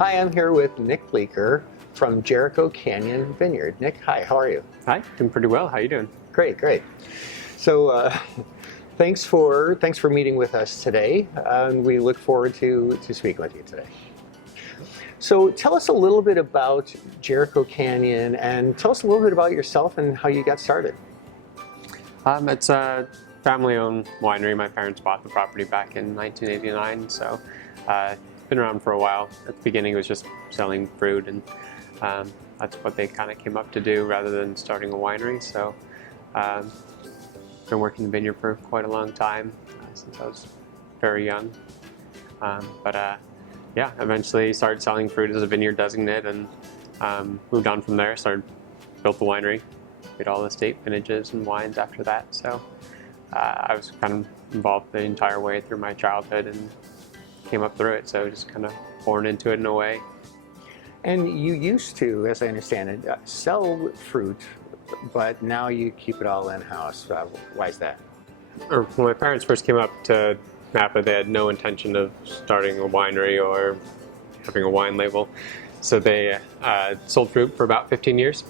Hi, I'm here with Nick Bleecher from Jericho Canyon Vineyard. Nick, hi, how are you? Hi, doing pretty well. How you doing? Great, great. So thanks for meeting with us today, and we look forward to speaking with you today. So tell us a little bit about Jericho Canyon, and tell us a little bit about yourself and how you got started. It's a family-owned winery. My parents bought the property back in 1989, so been around for a while. At the beginning, it was just selling fruit, and that's what they kind of came up to do rather than starting a winery. So been working the vineyard for quite a long time, since I was very young. Yeah, eventually started selling fruit as a vineyard designate, and moved on from there. Built the winery, did all the state vintages and wines after that. So I was kind of involved the entire way through my childhood and came up through it. So just kind of born into it in a way. And you used to, as I understand it, sell fruit, but now you keep it all in-house. Why is that? When my parents first came up to Napa, they had no intention of starting a winery or having a wine label. So they sold fruit for about 15 years.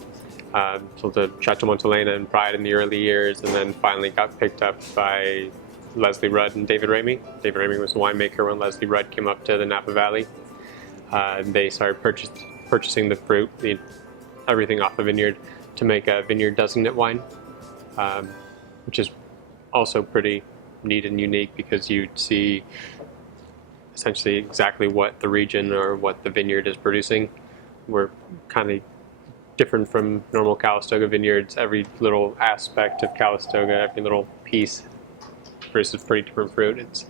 Sold to Chateau Montelena and Pride in the early years, and then finally got picked up by Leslie Rudd and David Ramey. David Ramey was the winemaker when Leslie Rudd came up to the Napa Valley. They started purchasing the fruit, everything off the vineyard, to make a vineyard designate wine, which is also pretty neat and unique because you'd see essentially exactly what the region or what the vineyard is producing. We're kind of different from normal Calistoga vineyards. Every little aspect of Calistoga, every little piece produces pretty different fruit. It's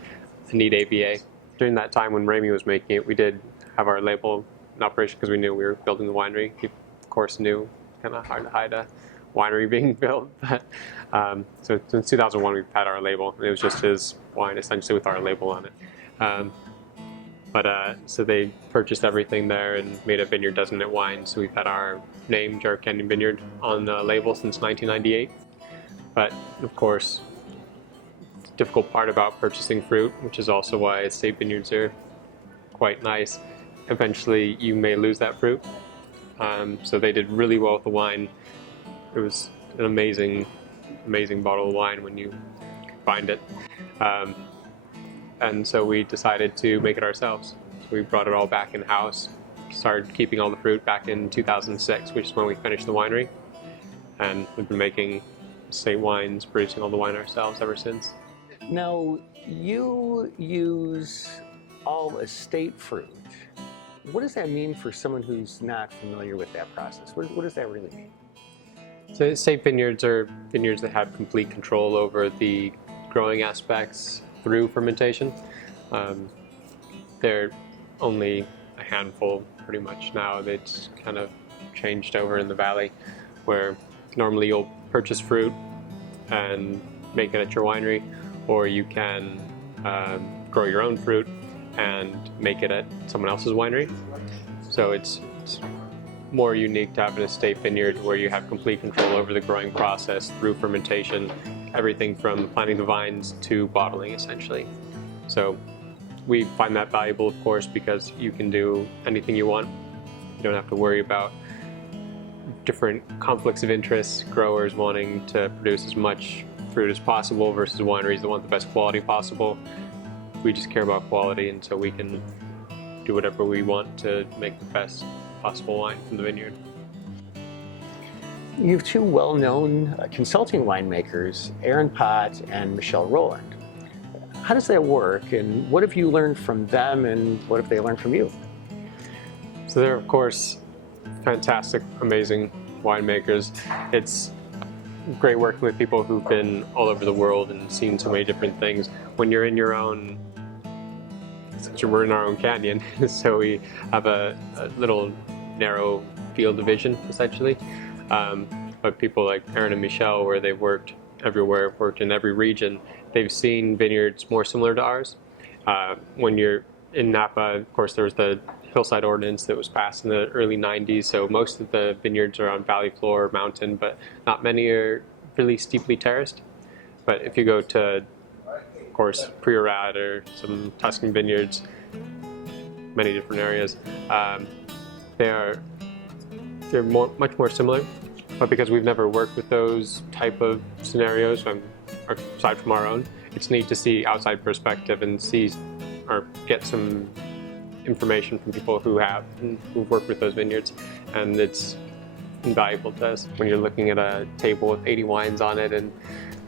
a neat AVA. During that time when Ramey was making it, we did have our label in operation because we knew we were building the winery. He, of course, knew kind of hard to hide a winery being built. But so since 2001, we've had our label. It was just his wine, essentially, with our label on it. So they purchased everything there and made a vineyard designate wine. So we've had our name, Jericho Canyon Vineyard, on the label since 1998. But of course, the difficult part about purchasing fruit, which is also why estate vineyards are quite nice, eventually you may lose that fruit. So they did really well with the wine. It was an amazing bottle of wine when you find it. And so we decided to make it ourselves. So we brought it all back in-house, started keeping all the fruit back in 2006, which is when we finished the winery. And we've been making estate wines, producing all the wine ourselves ever since. Now, you use all estate fruit. What does that mean for someone who's not familiar with that process? What does that really mean? So estate vineyards are vineyards that have complete control over the growing aspects through fermentation. They're only a handful pretty much now. It's kind of changed over in the valley, where normally you'll purchase fruit and make it at your winery, or you can grow your own fruit and make it at someone else's winery. So it's more unique to have an estate vineyard where you have complete control over the growing process through fermentation, everything from planting the vines to bottling, essentially. So we find that valuable, of course, because you can do anything you want. You don't have to worry about different conflicts of interest, growers wanting to produce as much fruit as possible versus wineries that want the best quality possible. We just care about quality, and so we can do whatever we want to make the best possible wine from the vineyard. You have two well-known consulting winemakers, Aaron Pott and Michelle Rowland. How does that work, and what have you learned from them, and what have they learned from you? So they're, of course, fantastic, amazing winemakers. It's great working with people who've been all over the world and seen so many different things. When you're in your own, since we're in our own canyon, so we have a little narrow field of vision, essentially. But people like Aaron and Michelle, where they've worked everywhere, worked in every region, they've seen vineyards more similar to ours. When you're in Napa, of course, there was the hillside ordinance that was passed in the early 90s, so most of the vineyards are on valley floor or mountain, but not many are really steeply terraced. But if you go to, of course, Priorat or some Tuscan vineyards, many different areas. They're much more similar, but because we've never worked with those type of scenarios, aside from our own, it's neat to see outside perspective and see or get some information from people who've worked with those vineyards, and it's invaluable to us when you're looking at a table with 80 wines on it, and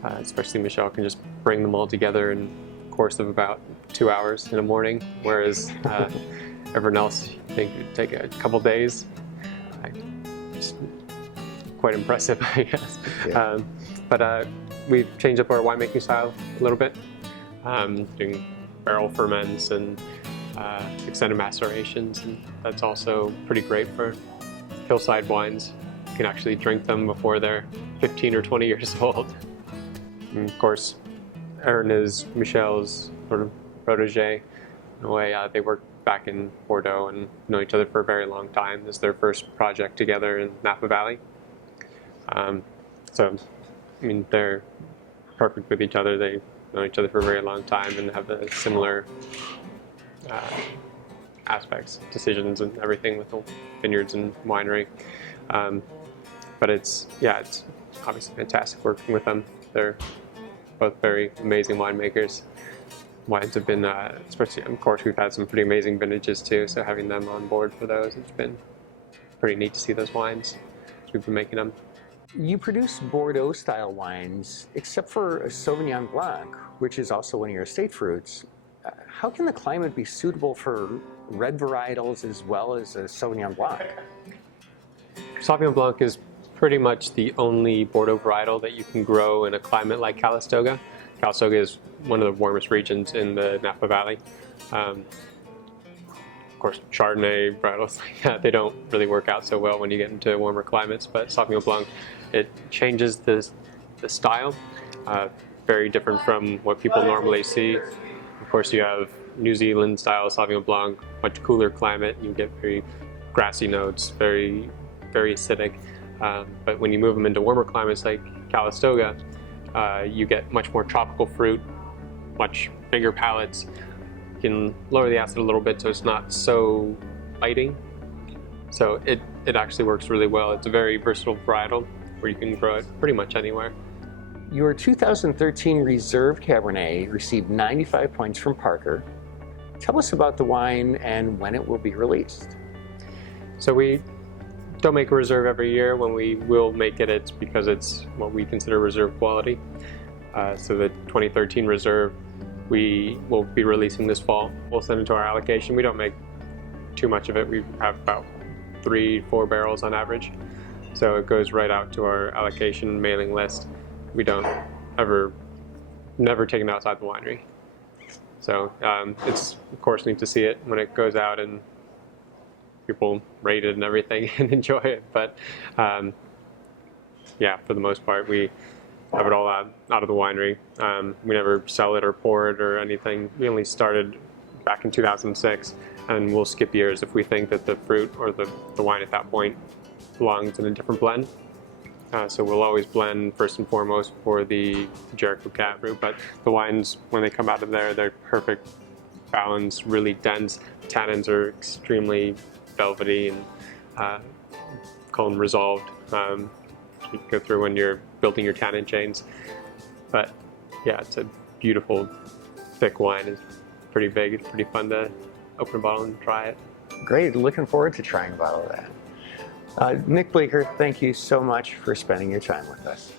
especially Michelle can just bring them all together in a course of about 2 hours in a morning, whereas everyone else, I think, would take a couple days. It's quite impressive, I guess. Yeah. But we've changed up our winemaking style a little bit, doing barrel ferments and extended macerations, and that's also pretty great for hillside wines. You can actually drink them before they're 15 or 20 years old. And of course, Aaron is Michelle's sort of protege. In a way, they worked back in Bordeaux and know each other for a very long time. This is their first project together in Napa Valley. So, I mean, they're perfect with each other. They know each other for a very long time and have a similar aspects, decisions, and everything with the vineyards and winery. But it's obviously fantastic working with them. They're both very amazing winemakers. Wines have been, especially, of course, we've had some pretty amazing vintages too, so having them on board for those, it's been pretty neat to see those wines as we've been making them. You produce Bordeaux-style wines, except for a Sauvignon Blanc, which is also one of your estate fruits. How can the climate be suitable for red varietals as well as a Sauvignon Blanc? Sauvignon Blanc is pretty much the only Bordeaux varietal that you can grow in a climate like Calistoga. Calistoga is one of the warmest regions in the Napa Valley. Of course, Chardonnay varietals like that, they don't really work out so well when you get into warmer climates, but Sauvignon Blanc, it changes the style, very different from what people normally see. Of course, you have New Zealand style Sauvignon Blanc, much cooler climate, you get very grassy notes, very, very acidic. But when you move them into warmer climates like Calistoga, you get much more tropical fruit, much bigger palates. You can lower the acid a little bit so it's not so biting. So it actually works really well. It's a very versatile varietal where you can grow it pretty much anywhere. Your 2013 Reserve Cabernet received 95 points from Parker. Tell us about the wine and when it will be released. So we don't make a reserve every year. When we will make it, it's because it's what we consider reserve quality. So the 2013 Reserve, we will be releasing this fall. We'll send it to our allocation. We don't make too much of it. We have about 3-4 barrels on average. So it goes right out to our allocation mailing list. We don't never take it outside the winery. So it's, of course, neat to see it when it goes out and people rate it and everything and enjoy it. But yeah, for the most part, we have it all out of the winery. We never sell it or pour it or anything. We only started back in 2006, and we'll skip years if we think that the fruit or the wine at that point belongs in a different blend. So we'll always blend first and foremost for the Jericho Canyon fruit, but the wines, when they come out of there, they're perfect balance, really dense. Tannins are extremely velvety and call them resolved. You go through when you're building your tannin chains. But yeah, it's a beautiful, thick wine. It's pretty big. It's pretty fun to open a bottle and try it. Great, looking forward to trying a bottle of that. Nick Bleecher, thank you so much for spending your time with us.